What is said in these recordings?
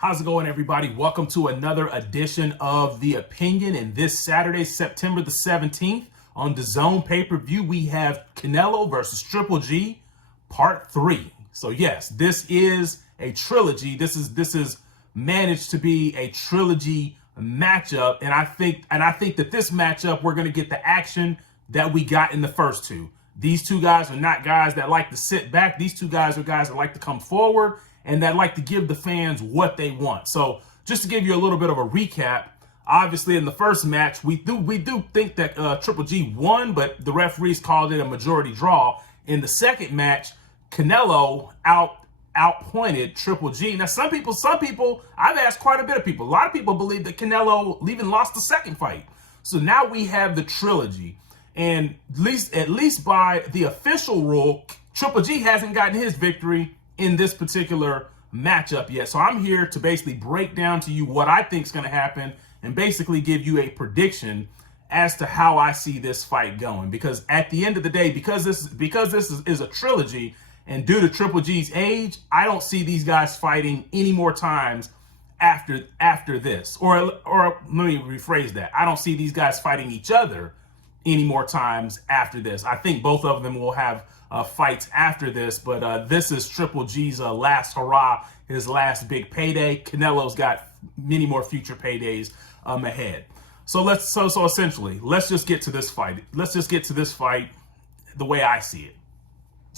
How's it going, everybody? Welcome to another edition of The Opinion. And this Saturday, September the 17th, on dazn pay-per-view, we have Canelo versus Triple G, Part 3. So yes, this is a trilogy. This is managed to be a trilogy matchup, and I think that this matchup we're going to get the action that we got in the first two. These two guys are not guys that like to sit back. These two guys are guys that like to come forward and that like to give the fans what they want. So just to give you a little bit of a recap, obviously in the first match, we do think that Triple G won, but the referees called it a majority draw. In the second match, Canelo outpointed Triple G. Now, some people, I've asked quite a bit of people. A lot of people believe that Canelo even lost the second fight. So now we have the trilogy. And at least by the official rule, Triple G hasn't gotten his victory in this particular matchup yet. So I'm here to basically break down to you what I think is going to happen and basically give you a prediction as to how I see this fight going. Because at the end of the day, because this is a trilogy, and due to Triple G's age, I don't see these guys fighting any more times after this. Or let me rephrase that. I don't see these guys fighting each other any more times after this. I think both of them will have fights after this, but this is Triple G's last hurrah, his last big payday. Canelo's got many more future paydays ahead. So essentially, let's just get to this fight. Let's just get to this fight the way I see it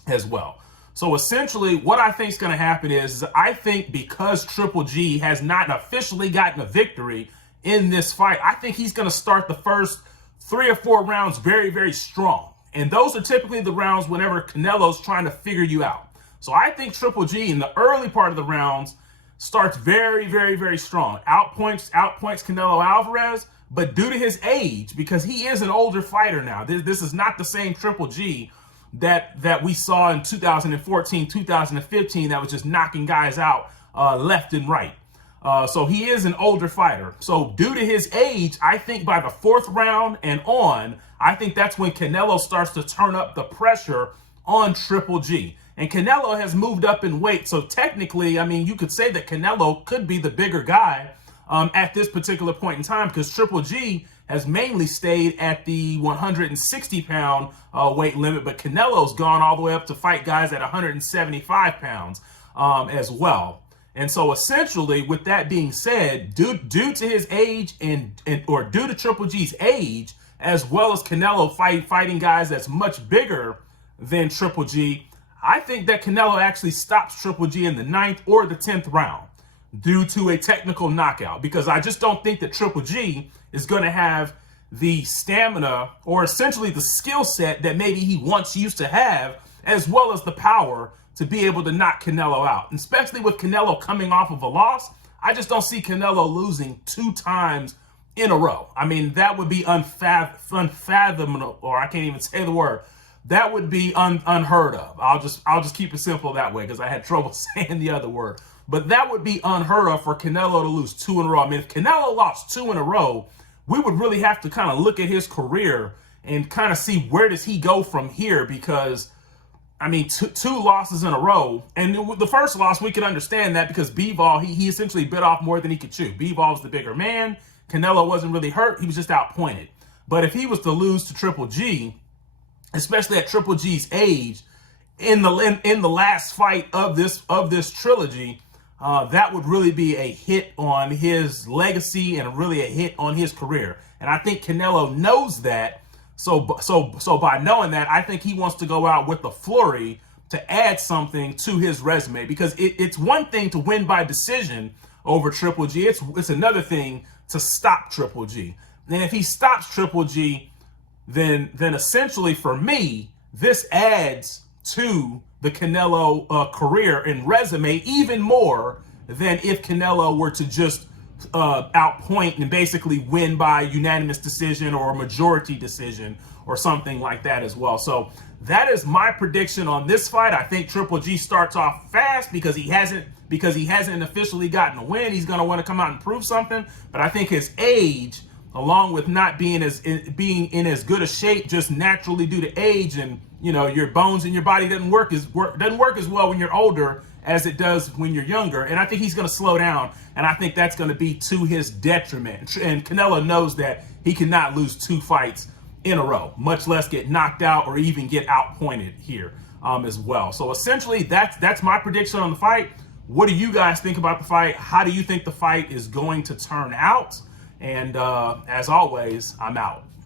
as well. So essentially, what I think is going to happen is I think because Triple G has not officially gotten a victory in this fight, I think he's going to start the first 3 or 4 rounds very, very strong. And those are typically the rounds whenever Canelo's trying to figure you out. So I think Triple G in the early part of the rounds starts very, very, very strong. Outpoints Canelo Alvarez, but due to his age, because he is an older fighter now, this is not the same Triple G that we saw in 2014, 2015 that was just knocking guys out left and right. So he is an older fighter. So due to his age, I think by the 4th round and on, I think that's when Canelo starts to turn up the pressure on Triple G. And Canelo has moved up in weight. So technically, I mean, you could say that Canelo could be the bigger guy at this particular point in time, because Triple G has mainly stayed at the 160-pound weight limit, but Canelo's gone all the way up to fight guys at 175 pounds as well. And so essentially, with that being said, due to his age or due to Triple G's age, as well as Canelo fighting guys that's much bigger than Triple G, I think that Canelo actually stops Triple G in the 9th or the 10th round due to a technical knockout, because I just don't think that Triple G is going to have the stamina or essentially the skill set that maybe he once used to have, as well as the power to be able to knock Canelo out. And especially with Canelo coming off of a loss, I just don't see Canelo losing 2 times in a row. I mean, that would be unfathomable, or I can't even say the word. That would be unheard of. I'll just keep it simple that way, because I had trouble saying the other word. But that would be unheard of for Canelo to lose 2 in a row. I mean, if Canelo lost 2 in a row, we would really have to kind of look at his career and kind of see where does he go from here, because I mean, two losses in a row. And the first loss, we could understand that because Bivol, he essentially bit off more than he could chew. Bivol was the bigger man. Canelo wasn't really hurt. He was just outpointed. But if he was to lose to Triple G, especially at Triple G's age, in the last fight of this trilogy, that would really be a hit on his legacy and really a hit on his career. And I think Canelo knows that. So by knowing that, I think he wants to go out with a flurry to add something to his resume, because it's one thing to win by decision over Triple G. It's another thing to stop Triple G. And if he stops Triple G, then essentially for me, this adds to the Canelo career and resume even more than if Canelo were to just outpoint and basically win by unanimous decision or a majority decision or something like that as well. So that is my prediction on this fight. I think Triple G starts off fast because he hasn't officially gotten a win. He's going to want to come out and prove something. But I think his age along with not being in as good a shape just naturally due to age, and your bones in your body doesn't work as well when you're older as it does when you're younger. And I think he's going to slow down, and I think that's going to be to his detriment. And Canelo knows that he cannot lose 2 fights in a row, much less get knocked out or even get outpointed here as well. So essentially, that's my prediction on the fight. What do you guys think about the fight? How do you think the fight is going to turn out? And as always, I'm out.